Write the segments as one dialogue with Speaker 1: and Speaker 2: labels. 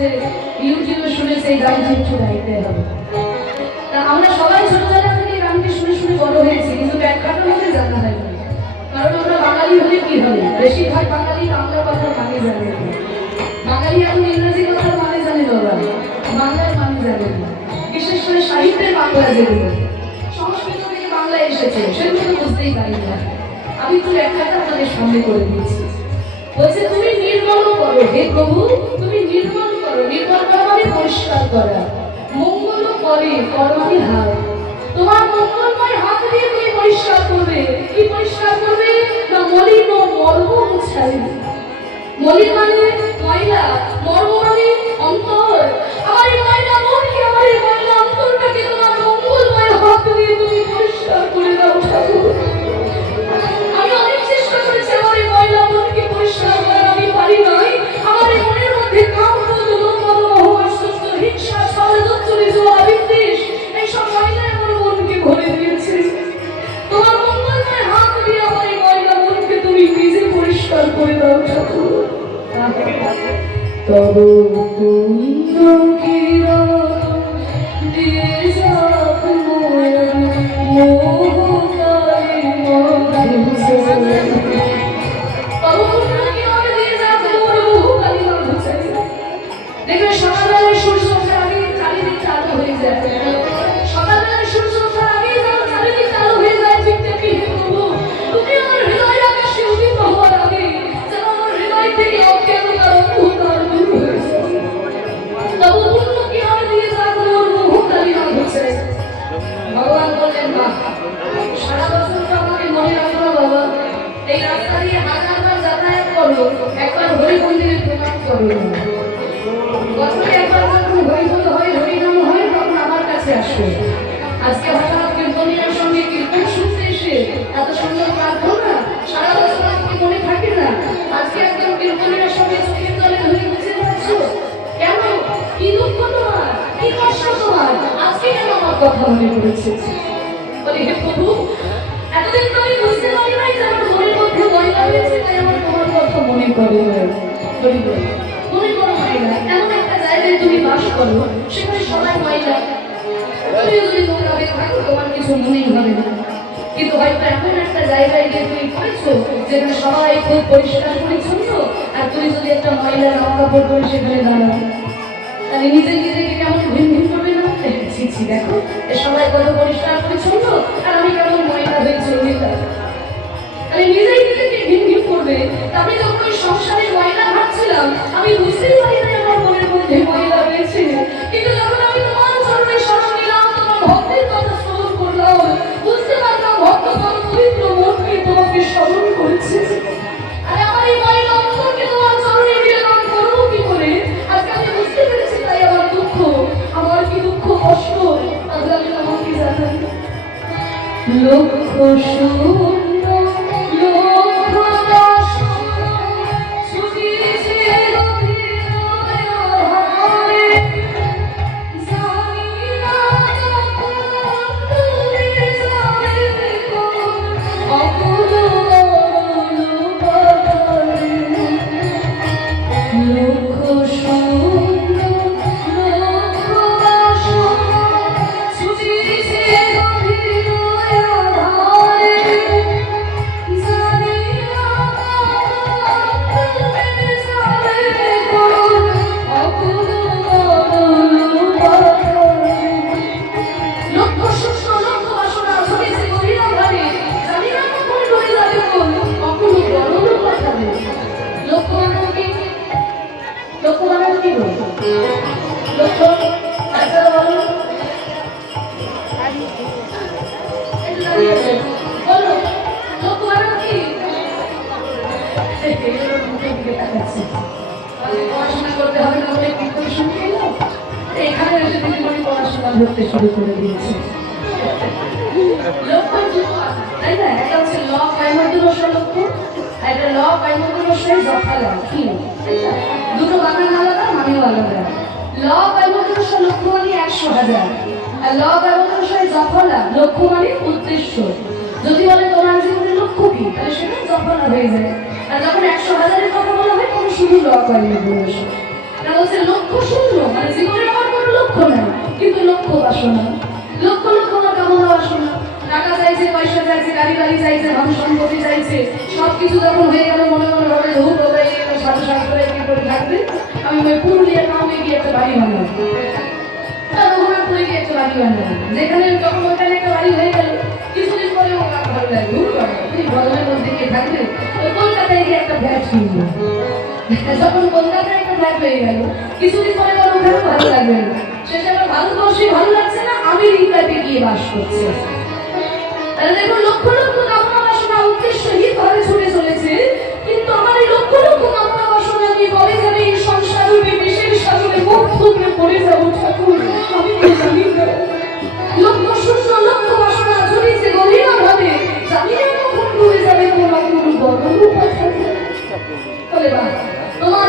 Speaker 1: যে ইউটিউবে শুনেছে এই গানটি একটু গাইতে হবে আমরা সবাই ছোটবেলা থেকে গানটি শুনে শুনে বড় হয়েছি, কিন্তু ব্যাখ্যাটা আমাদের জানা হয়নি। কারণ আমরা বাঙালি হলে কি হবে? বেশিরভাগ বাঙালি বাংলা কথার মানে জানে বাঙালি এখন ইংরেজি কথার মানে জানে বাবা বাংলার মানে জানে বিশেষ করে সাহিত্যের বাংলা যেগুলো সংস্কৃত থেকে বাংলা এসেছে, সেগুলো বুঝতেই পারি না। আমি একটু ব্যাখ্যাটা আপনাদের সামনে করে দিচ্ছি। বলছে, তুমি নির্মল করো হে প্রভু, তুমি নির্মল করো। নির্মল মানে পরিষ্কার করা মঙ্গল করে করমানি হাত তোমার মঙ্গলময় হাত দিয়ে তুমি পরিষ্কার করবে। কি পরিষ্কার করবে? না মলিন মর্ম মুছাইবে মলিন মানে ময়লা, মর্ম মানে অন্তর। আমার এই ময়লা মনকে কথা মনে তোমার সবাই কিছু মনেই হবে কিন্তু হয়তো একটা জায়গায় গিয়ে তুমি পড়েছো সবাই খুব পরিষ্কার পরিচ্ছন্ন, আর তুমি যদি একটা ময়লা জামা কাপড় পরে সেখানে দাঁড়াও। তাহলে নিজে নিজেকে কেমন ভিন ভিন ছি ছি দেখো। এ সবাই কত পরিষ্কার পরিচ্ছন্ন আর আমি কেমন ময়লা হয়ে তাহলে নিজেই নিজেকে করবে। আমি যখন ওই সংসারে ভাবছিলাম, আমি বুঝতেই পারি না আমার মনের মধ্যে কিন্তু যখন আমি তোমার চরণে নিলাম, তোমার কথা লক্ষ শূন্য ধরতে শুরু করে দিয়েছে। মানে মানে উদ্দেশ্য। যদি বলে তোমার জীবনের লক্ষ্য কি, তাহলে সেটা জফলা হয়ে যায়। আর যখন একশো হাজারের কথা বলা হয়, তখন শুধু লক্ষ্য শূন্য মানে জীবনের লক্ষ্য বাসনা লক্ষ লক্ষ আমার কামনা বাসনা টাকা চাইছে, পয়সা চাইছে, গাড়ি বাড়ি চাইছে ধন সম্পত্তি চাইছে সব কিছু যখন হয়ে গেল, মনে মনে হবে ধূপ হবে কি করে থাকবে? আমি একটা বাড়ি হয়ে পরে ভালো লাগবে। মধ্যে গিয়ে ওই কলকাতায় একটা কিনবো। যখন কলকাতায় একটা ফ্ল্যাট হয়ে গেল, কিছুদিন পরে আমার ওখানে ভালো লাগবে না শেষে আমার ভারতবর্ষে ভালো লাগছে না, আমি ইংল্যান্ডে গিয়ে বাস করছি। তাহলে দেখুন, লক্ষ লক্ষ কামনা বাসনা উদ্দেশ্যহীন ভাবে ছুটে চলেছে, কিন্তু আমার এই লক্ষ লক্ষ কামনা বাসনা নিয়ে কবে যাবে এই সংসার রূপে বিশেষ সাগরে মুখ পড়ে যাব, ঠাকুর, আমি জানি লক্ষ শূন্য লক্ষ বাসনা গভীরা ভাবে জানি না কখন যাবে কোন অপূর্ব বদরূপ বলে বা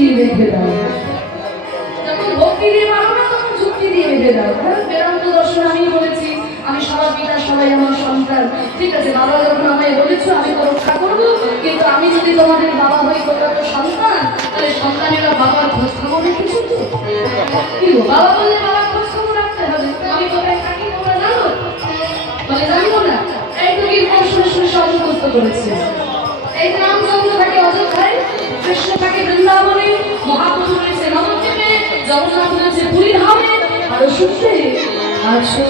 Speaker 1: যুক্তি বেঁধে দাও। যখন ভক্তি দিয়ে পারো না, তখন যুক্তি দিয়ে বেঁধে দাও। হ্যাঁ বেদান্ত দর্শন আমি বলেছি, আমি সবার পিতা, সবাই আমার সন্তান। ঠিক আছে, বাবা যখন আমায় বলেছ, আমি তো রক্ষা করব, কিন্তু আমি যদি তোমাদের বাবা হই, তোমরা তো সন্তান। তাহলে সন্তানেরা বাবার খোঁজ খবর রেখেছো তো? কি বাবা বললে বাবার খোঁজ খবর রাখতে হবে। আমি কোথায় থাকি, তোমরা জানো? বলে জানব না। এই তো কীর্তন শুনে শুনে সব করেছে এই যে মহাপ্রভু রয়েছে নবদ্বীপে জগন্নাথ রয়েছে পুরী ধামে আরও শুনতে আছো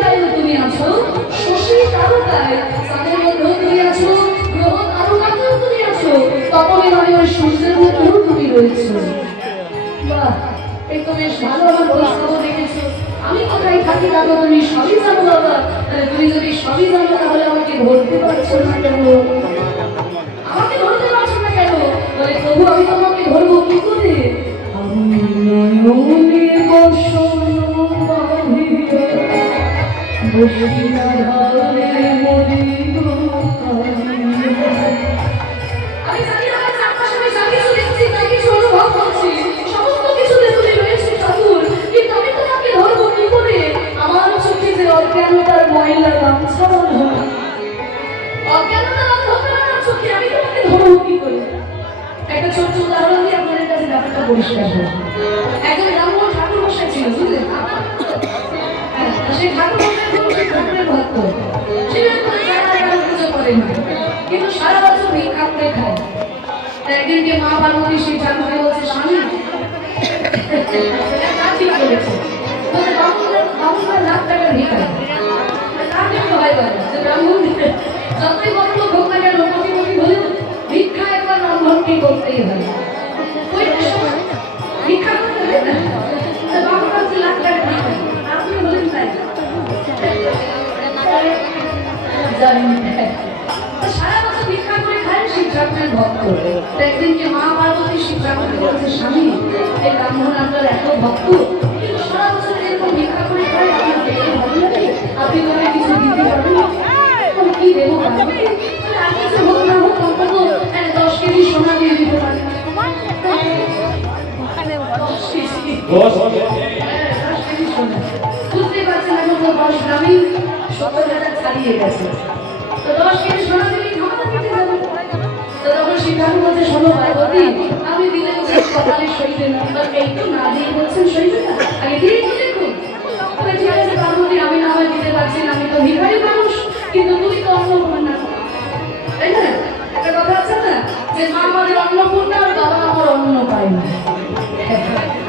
Speaker 1: গায়েও তুমি আছো। শশী তারকায় চাঁদের মধ্যেও তুমি আছো। গ্রহ তারকাতেও তুমি আছো। তপনে মানে ওই সূর্যের মধ্যেও তুমি রয়েছো। এই তো বেশ ভালো খোঁজ খবর রেখেছো আমি কোথায় থাকি দাদা তুমি সবই জানো বাবা। তুমি যদি সবই জানো তাহলে আমাকে ধরতে পারছ না কেন? আমাকে ধরতে পারছ না কেন? বলে প্রভু আমি তোমাকে ধরবো কি করে? আমি নয়নে পরিষ্কার হবে একজন ব্রাহ্মণ ঠাকুর বসাই ছিল বুঝলেন? হ্যাঁ, সেই ঠাকুর করে না কিন্তু সারা বছর ভিক্ষা করে খায় তা একদিনকে মা পার্বতী সেই ঠাকুরকে বলছে স্বামী এটা কাজ। ঠিক করেছে বলছে বামুনরা বামুনরা লাখ টাকার ভিক্ষা তার জন্য বলে যে ব্রাহ্মণ যতই বড় লোক হোক না কেন ভিক্ষা একবার করতেই হয় জানি সারা বছর ভিক্ষা করে খায় শিব ঠাকুরের ভক্ত। তো একদিনকে মা পার্বতী শিব ঠাকুরকে বলছে স্বামী এই ব্রাহ্মণ আপনার এত ভক্ত কিন্তু সারা বছর এরকম ভিক্ষা করে খায় আপনার দেখতে ভালো লাগে? আপনি তোমাকে কিছু দিতে পারবেন? কি দেবো আর কিছু হোক না হোক অন্তত হ্যাঁ, দশ কেজি সোনা দিয়ে দিতে পারি। দশ কেজি। বুঝতেই পারছেন এখন তো দশ গ্রামই সত্তর হাজার ছাড়িয়ে গেছে। আমি তো তো তো ভিখারি মানুষ কিন্তু তুই তো অন্নপূর্ণা তাই না না যে মা আমাদের অন্নপূর্ণা আর না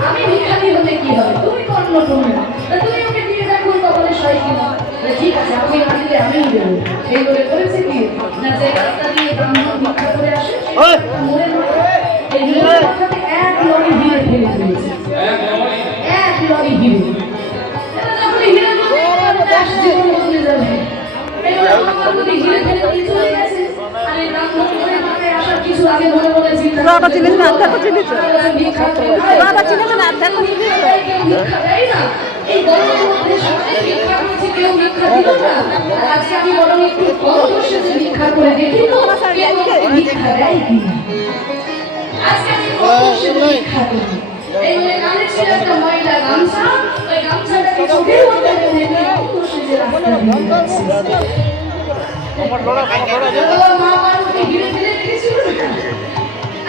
Speaker 1: আমি ভিখারি কি হবে? তুমি কর্ণ তুমি তা ওকে দিয়ে দেখো কপালে সয় কিনা ঠিক আছে আপনি না দিলে আমিই দেবো এই করে করেছে কি না যে রাস্তা দিয়ে ব্রাহ্মণ ভিক্ষা করে আসে মোড়ের মাথায় এই মাথাতে এক লরি হিরে ফেলে দিয়েছে এক লরি হিরে এবার যখন হিরে বলে, এবার দাস জীবন বদলে যাবে এবার আমার পার্বতী হিরে ফেলে দিয়ে চলে গেছে আর এই ব্রাহ্মণ মোড়ের মাথায় আসার কিছু আগে মনে মনে চিন্তা
Speaker 2: তোরা আবার চিনিস না, আধ্যাত্ম চিনিস না?
Speaker 1: ভিক্ষা করে
Speaker 2: তোরা আবার চিনিস না, আধ্যাত্ম চিনিস
Speaker 1: এই গরমের মধ্যে সবাই ভিক্ষা করছে, কেউ ভিক্ষা দিল না। আজকে আমি বরং একটু কম বসে ভিক্ষা করে দেখি তো, কেউ ভিক্ষা দেয় কিনা। আজকে আমি কম বসে ভিক্ষা করি। এই বলে কানে ছিল একটা ময়লা গামছা, ওই গামছাটাকে চোখের মধ্যে রাস্তা দিয়ে যাচ্ছে। ও মা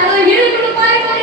Speaker 1: আর ওই হিরেগুলো পায়ে পড়ে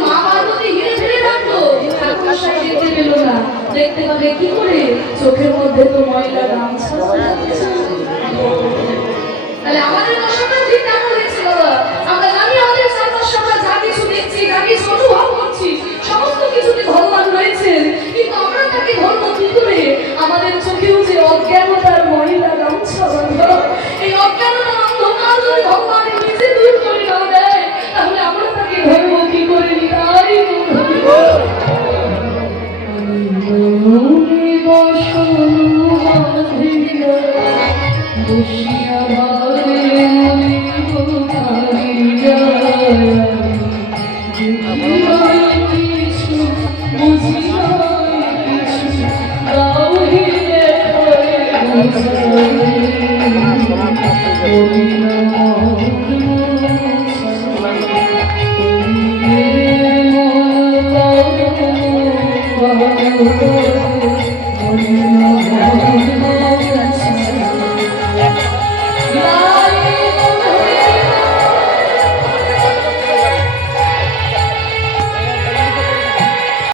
Speaker 1: দেখতে পাবে কি করে? চোখের মধ্যে তো ময়লা গামছা। আমাদের ঠিক হয়েছিল আমরা জানি আমাদের আমরা যা কিছু দেখছি, যা কিছু অনুভব করছি, সমস্ত কিছুতে ভগবান রয়েছেন। কিন্তু আমরা তাকে কি করে? আমাদের চোখেও যে